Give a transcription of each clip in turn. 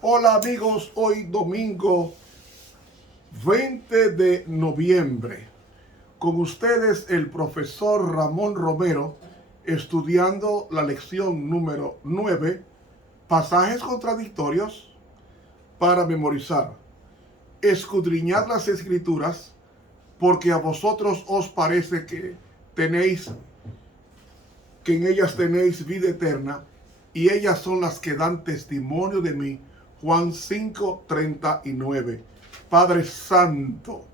Hola amigos, hoy domingo 20 de noviembre. Con ustedes el profesor Ramón Romero, estudiando la lección número 9, pasajes contradictorios para memorizar. Escudriñad las escrituras, porque a vosotros os parece que en ellas tenéis vida eterna, y ellas son las que dan testimonio de mí. Juan 5:39. Padre Santo,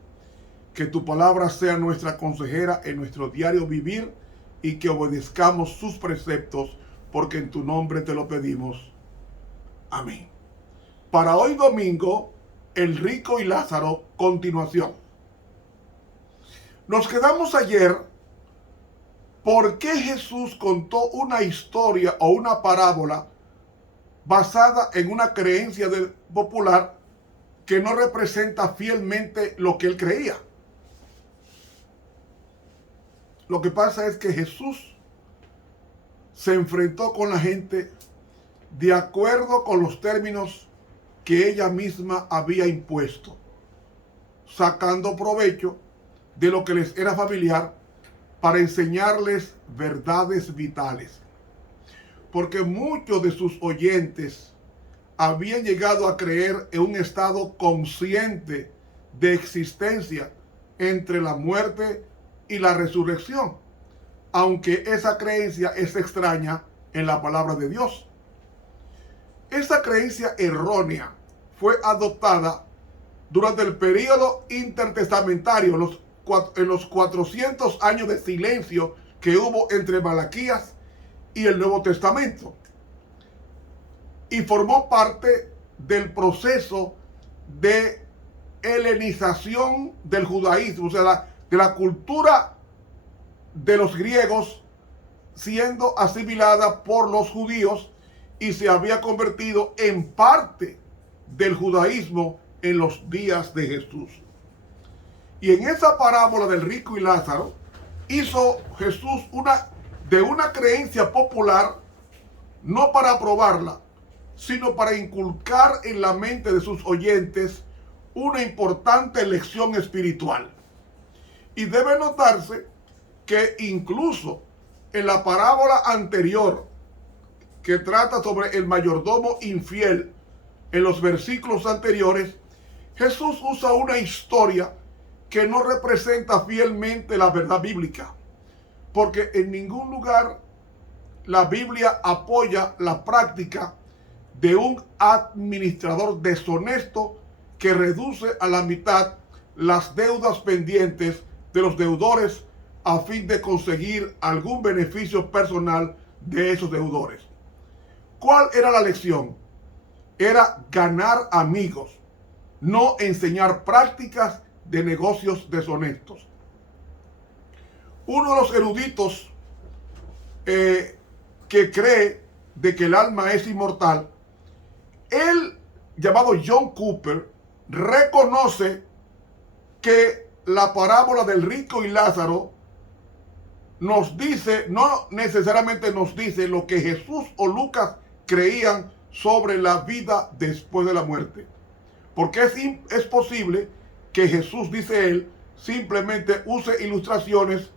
que tu palabra sea nuestra consejera en nuestro diario vivir y que obedezcamos sus preceptos, porque en tu nombre te lo pedimos. Amén. Para hoy domingo, el rico y Lázaro, continuación. Nos quedamos ayer. ¿Por qué Jesús contó una historia o una parábola basada en una creencia popular que no representa fielmente lo que él creía? Lo que pasa es que Jesús se enfrentó con la gente de acuerdo con los términos que ella misma había impuesto, sacando provecho de lo que les era familiar para enseñarles verdades vitales. Porque muchos de sus oyentes habían llegado a creer en un estado consciente de existencia entre la muerte y la resurrección, aunque esa creencia es extraña en la palabra de Dios. Esta creencia errónea fue adoptada durante el período intertestamentario, en los 400 años de silencio que hubo entre Malaquías y el Nuevo Testamento, y formó parte del proceso de helenización del judaísmo, o sea, de la cultura de los griegos siendo asimilada por los judíos, y se había convertido en parte del judaísmo en los días de Jesús. Y en esa parábola del rico y Lázaro, hizo Jesús de una creencia popular, no para probarla, sino para inculcar en la mente de sus oyentes una importante lección espiritual. Y debe notarse que incluso en la parábola anterior, que trata sobre el mayordomo infiel, en los versículos anteriores, Jesús usa una historia que no representa fielmente la verdad bíblica, porque en ningún lugar la Biblia apoya la práctica de un administrador deshonesto que reduce a la mitad las deudas pendientes de los deudores a fin de conseguir algún beneficio personal de esos deudores. ¿Cuál era la lección? Era ganar amigos, no enseñar prácticas de negocios deshonestos. Uno de los eruditos que cree de que el alma es inmortal, él, llamado John Cooper, reconoce que la parábola del rico y Lázaro nos dice, no necesariamente nos dice lo que Jesús o Lucas creían sobre la vida después de la muerte. Porque es posible que Jesús, dice él, simplemente use ilustraciones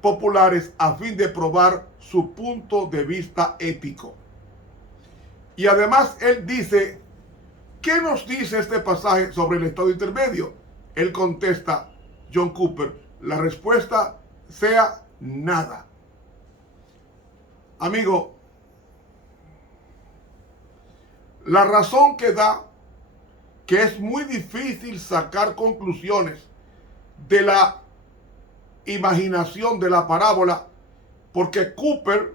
populares a fin de probar su punto de vista ético. Y además él dice, ¿qué nos dice este pasaje sobre el estado intermedio? Él contesta, John Cooper, la respuesta sea nada. Amigo, la razón que da que es muy difícil sacar conclusiones de la imaginación de la parábola, porque Cooper,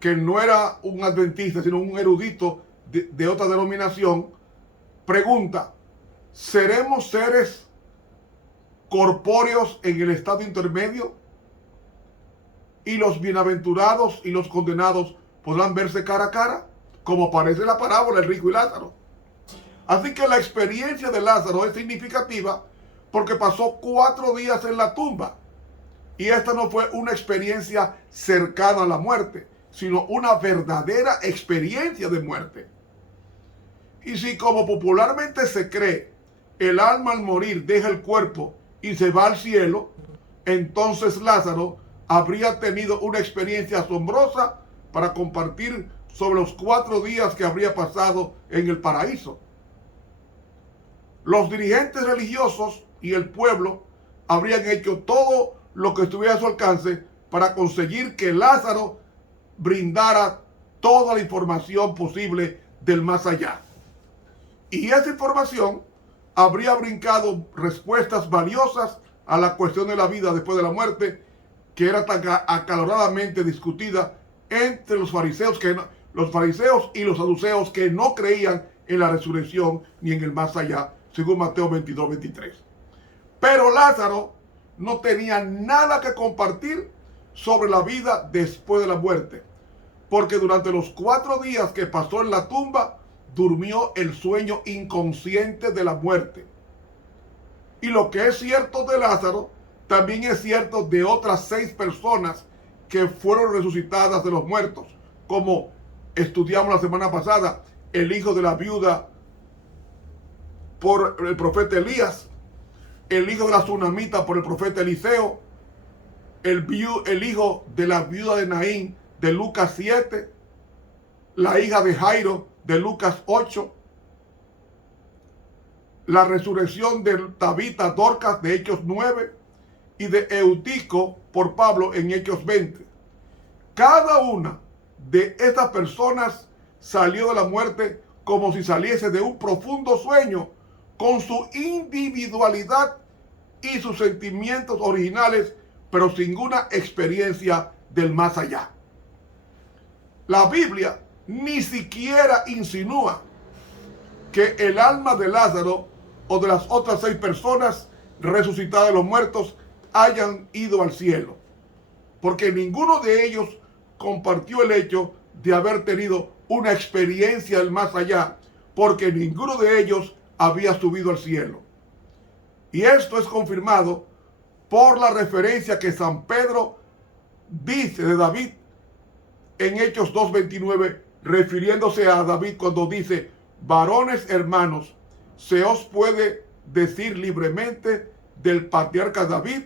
que no era un adventista, sino un erudito de otra denominación, pregunta, ¿seremos seres corpóreos en el estado intermedio? ¿Y los bienaventurados y los condenados podrán verse cara a cara? Como parece la parábola del rico y Lázaro. Así que la experiencia de Lázaro es significativa porque pasó 4 días en la tumba. Y esta no fue una experiencia cercana a la muerte, sino una verdadera experiencia de muerte. Y si, como popularmente se cree, el alma al morir deja el cuerpo y se va al cielo, entonces Lázaro habría tenido una experiencia asombrosa para compartir sobre los 4 días que habría pasado en el paraíso. Los dirigentes religiosos y el pueblo habrían hecho todo lo que estuviera a su alcance para conseguir que Lázaro brindara toda la información posible del más allá. Y esa información habría brincado respuestas valiosas a la cuestión de la vida después de la muerte, que era tan acaloradamente discutida entre los fariseos y los saduceos, que no creían en la resurrección ni en el más allá, según Mateo 22-23. Pero Lázaro no tenía nada que compartir sobre la vida después de la muerte, porque durante los 4 días que pasó en la tumba, durmió el sueño inconsciente de la muerte. Y lo que es cierto de Lázaro, también es cierto de otras 6 personas que fueron resucitadas de los muertos, como estudiamos la semana pasada, el hijo de la viuda por el profeta Elías, el hijo de la tsunamita por el profeta Eliseo, el hijo de la viuda de Naín de Lucas 7, la hija de Jairo de Lucas 8, la resurrección de Tabita Dorcas de Hechos 9 y de Eutico por Pablo en Hechos 20. Cada una de estas personas salió de la muerte como si saliese de un profundo sueño, con su individualidad y sus sentimientos originales, pero sin ninguna experiencia del más allá. La Biblia ni siquiera insinúa que el alma de Lázaro o de las otras 6 personas resucitadas de los muertos hayan ido al cielo, porque ninguno de ellos compartió el hecho de haber tenido una experiencia del más allá, porque ninguno de ellos había subido al cielo. Y esto es confirmado por la referencia que San Pedro dice de David en Hechos 2:29, refiriéndose a David cuando dice: varones hermanos, se os puede decir libremente del patriarca David,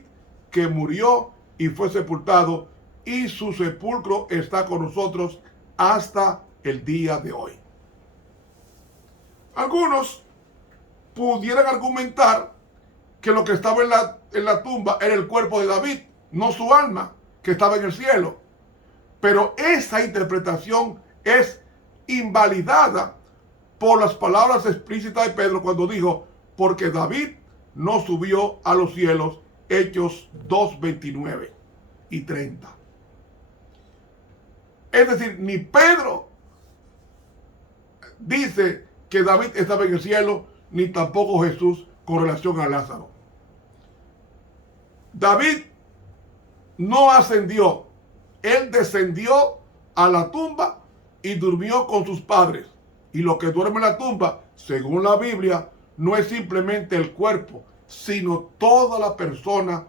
que murió y fue sepultado, y su sepulcro está con nosotros hasta el día de hoy. Algunos pudieran argumentar que lo que estaba en la tumba era el cuerpo de David, no su alma, que estaba en el cielo. Pero esa interpretación es invalidada por las palabras explícitas de Pedro cuando dijo: porque David no subió a los cielos, Hechos 2:29 y 30. Es decir, ni Pedro dice que David estaba en el cielo, ni tampoco Jesús con relación a Lázaro. David no ascendió, él descendió a la tumba y durmió con sus padres. Y lo que duerme en la tumba, según la Biblia, no es simplemente el cuerpo, sino toda la persona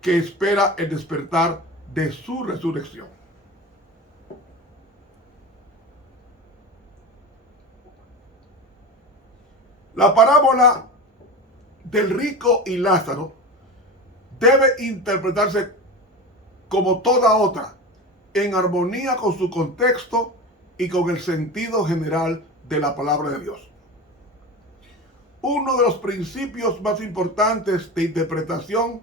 que espera el despertar de su resurrección. La parábola del rico y Lázaro debe interpretarse como toda otra, en armonía con su contexto y con el sentido general de la palabra de Dios. Uno de los principios más importantes de interpretación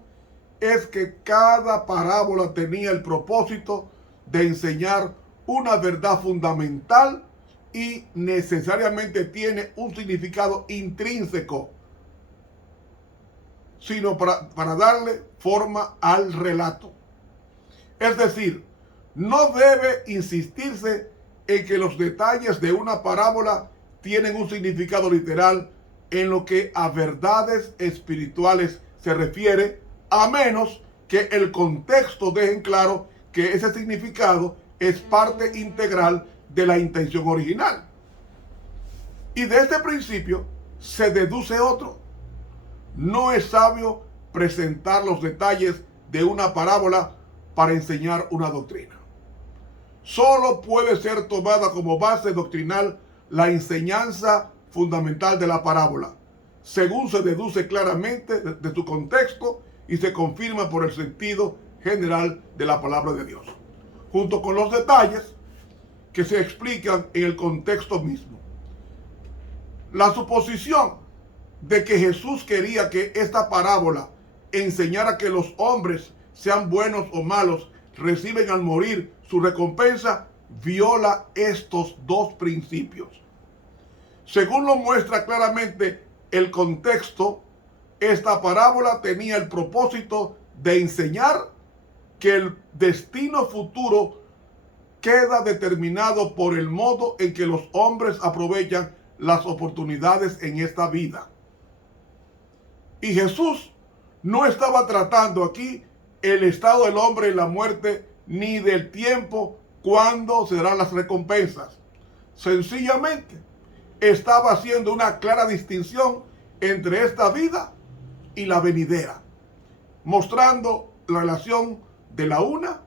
es que cada parábola tenía el propósito de enseñar una verdad fundamental y necesariamente tiene un significado intrínseco, sino para darle forma al relato. Es decir, no debe insistirse en que los detalles de una parábola tienen un significado literal en lo que a verdades espirituales se refiere, a menos que el contexto deje en claro que ese significado es parte integral de la intención original. Y de este principio se deduce otro: no es sabio presentar los detalles de una parábola para enseñar una doctrina. solo puede ser tomada como base doctrinal la enseñanza fundamental de la parábola, según se deduce claramente de su contexto y se confirma por el sentido general de la palabra de Dios, junto con los detalles que se explican en el contexto mismo. La suposición de que Jesús quería que esta parábola enseñara que los hombres, sean buenos o malos, reciben al morir su recompensa, viola estos dos principios. Según lo muestra claramente el contexto, esta parábola tenía el propósito de enseñar que el destino futuro queda determinado por el modo en que los hombres aprovechan las oportunidades en esta vida. Y Jesús no estaba tratando aquí el estado del hombre en la muerte, ni del tiempo cuando se darán las recompensas. Sencillamente estaba haciendo una clara distinción entre esta vida y la venidera, mostrando la relación de la una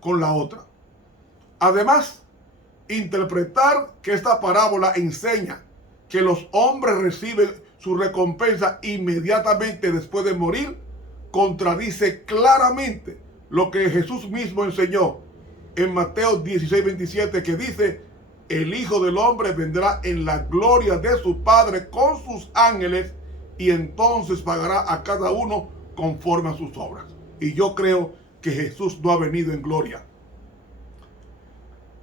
con la otra. Además, interpretar que esta parábola enseña que los hombres reciben su recompensa inmediatamente después de morir, contradice claramente lo que Jesús mismo enseñó en Mateo 16:27, que dice: el Hijo del Hombre vendrá en la gloria de su Padre con sus ángeles, y entonces pagará a cada uno conforme a sus obras. Y yo creo que Jesús no ha venido en gloria.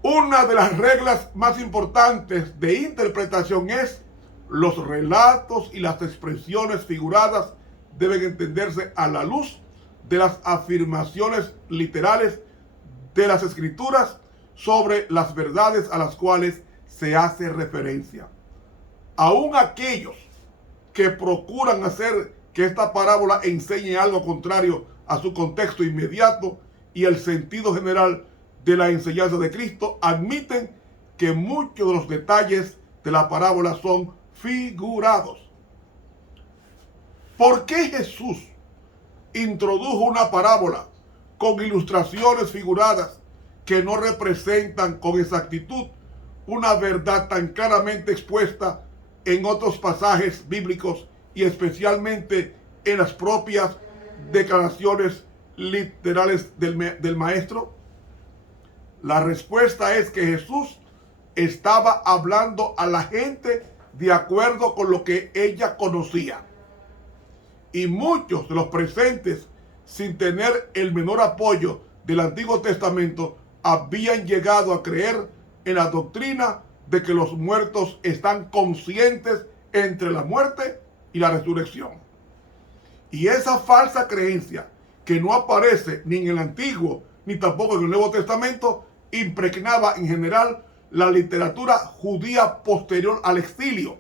Una de las reglas más importantes de interpretación es: los relatos y las expresiones figuradas deben entenderse a la luz de las afirmaciones literales de las Escrituras sobre las verdades a las cuales se hace referencia. Aún aquellos que procuran hacer que esta parábola enseñe algo contrario a su contexto inmediato y el sentido general de la enseñanza de Cristo, admiten que muchos de los detalles de la parábola son figurados. ¿Por qué Jesús introdujo una parábola con ilustraciones figuradas que no representan con exactitud una verdad tan claramente expuesta en otros pasajes bíblicos y especialmente en las propias declaraciones literales del maestro? La respuesta es que Jesús estaba hablando a la gente de acuerdo con lo que ella conocía. Y muchos de los presentes, sin tener el menor apoyo del Antiguo Testamento, habían llegado a creer en la doctrina de que los muertos están conscientes entre la muerte y la resurrección. Y esa falsa creencia, que no aparece ni en el Antiguo ni tampoco en el Nuevo Testamento, impregnaba en general la literatura judía posterior al exilio,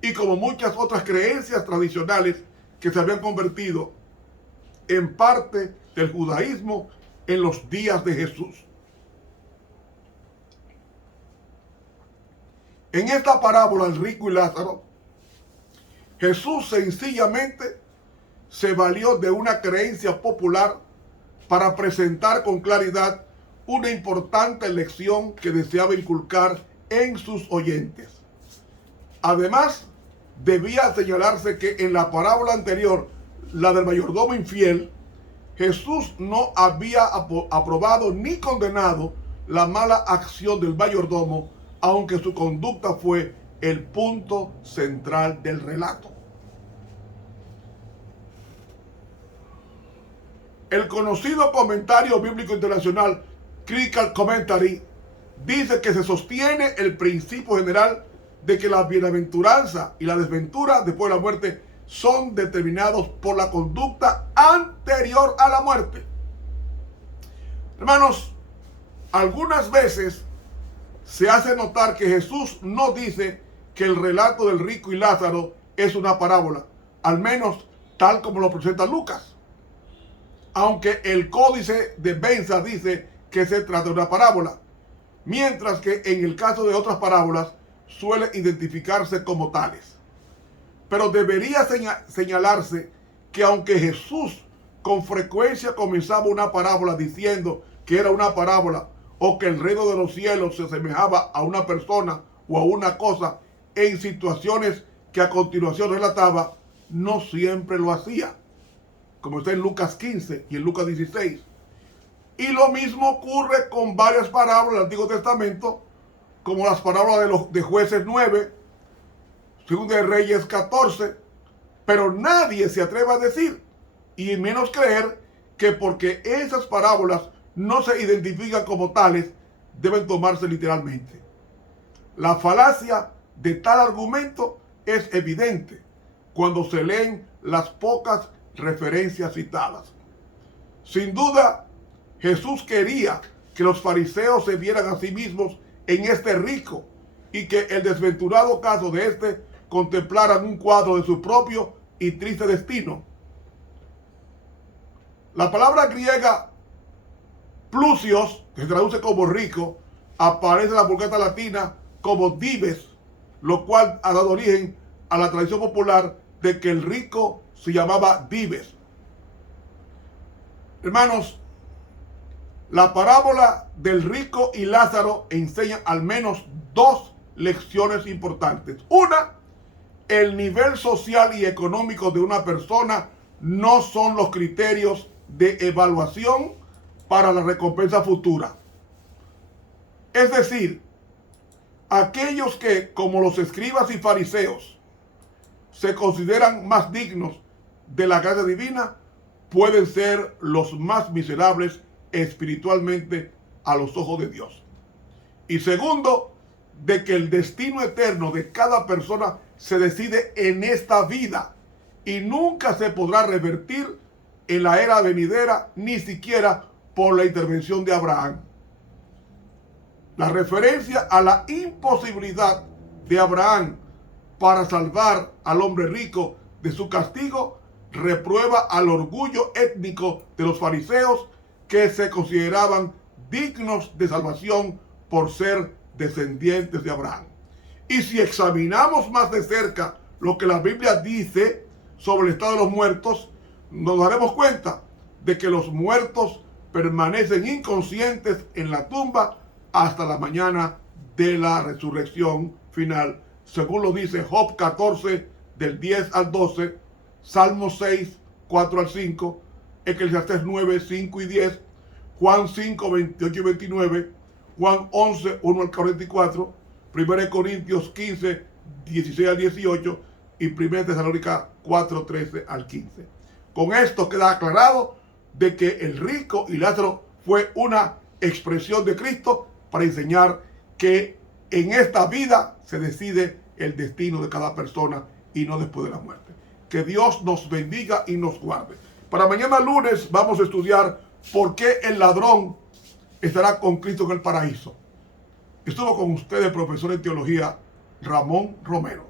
y como muchas otras creencias tradicionales que se habían convertido en parte del judaísmo en los días de Jesús. En esta parábola, el rico y Lázaro, Jesús sencillamente se valió de una creencia popular para presentar con claridad una importante lección que deseaba inculcar en sus oyentes. Además, debía señalarse que en la parábola anterior, la del mayordomo infiel, Jesús no había aprobado ni condenado la mala acción del mayordomo, aunque su conducta fue el punto central del relato. El conocido comentario bíblico internacional Critical Commentary dice que se sostiene el principio general de que la bienaventuranza y la desventura después de la muerte son determinados por la conducta anterior a la muerte. Hermanos, algunas veces se hace notar que Jesús no dice que el relato del rico y Lázaro es una parábola, al menos tal como lo presenta Lucas, aunque el Códice de Benza dice que se trata de una parábola, mientras que en el caso de otras parábolas suele identificarse como tales. Pero debería señalarse que aunque Jesús con frecuencia comenzaba una parábola diciendo que era una parábola o que el reino de los cielos se asemejaba a una persona o a una cosa en situaciones que a continuación relataba, no siempre lo hacía, como está en Lucas 15 y en Lucas 16. Y lo mismo ocurre con varias parábolas del Antiguo Testamento, como las parábolas de Jueces 9, Segunda de Reyes 14, pero nadie se atreve a decir, y menos creer, que porque esas parábolas no se identifican como tales, deben tomarse literalmente. La falacia de tal argumento es evidente cuando se leen las pocas referencias citadas. Sin duda, Jesús quería que los fariseos se vieran a sí mismos en este rico y que el desventurado caso de este contemplaran un cuadro de su propio y triste destino. La palabra griega plusios, que se traduce como rico, aparece en la Vulgata latina como dives, lo cual ha dado origen a la tradición popular de que el rico se llamaba dives. Hermanos, la parábola del rico y Lázaro enseña al menos dos lecciones importantes. Una, el nivel social y económico de una persona no son los criterios de evaluación para la recompensa futura. Es decir, aquellos que, como los escribas y fariseos, se consideran más dignos de la gracia divina, pueden ser los más miserables espiritualmente a los ojos de Dios. Y segundo, de que el destino eterno de cada persona se decide en esta vida y nunca se podrá revertir en la era venidera, ni siquiera por la intervención de Abraham. La referencia a la imposibilidad de Abraham para salvar al hombre rico de su castigo reprueba al orgullo étnico de los fariseos, que se consideraban dignos de salvación por ser descendientes de Abraham. Y si examinamos más de cerca lo que la Biblia dice sobre el estado de los muertos, nos daremos cuenta de que los muertos permanecen inconscientes en la tumba hasta la mañana de la resurrección final, según lo dice Job 14, del 10 al 12, Salmo 6, 4 al 5, Eclesiastés 9, 5 y 10, Juan 5, 28 y 29, Juan 11, 1 al 44, 1 Corintios 15, 16 al 18 y 1 Tesalónica 4, 13 al 15. Con esto queda aclarado de que el rico y Lázaro fue una expresión de Cristo para enseñar que en esta vida se decide el destino de cada persona y no después de la muerte. Que Dios nos bendiga y nos guarde. Para mañana lunes vamos a estudiar por qué el ladrón estará con Cristo en el paraíso. Estuvo con ustedes el profesor en teología Ramón Romero.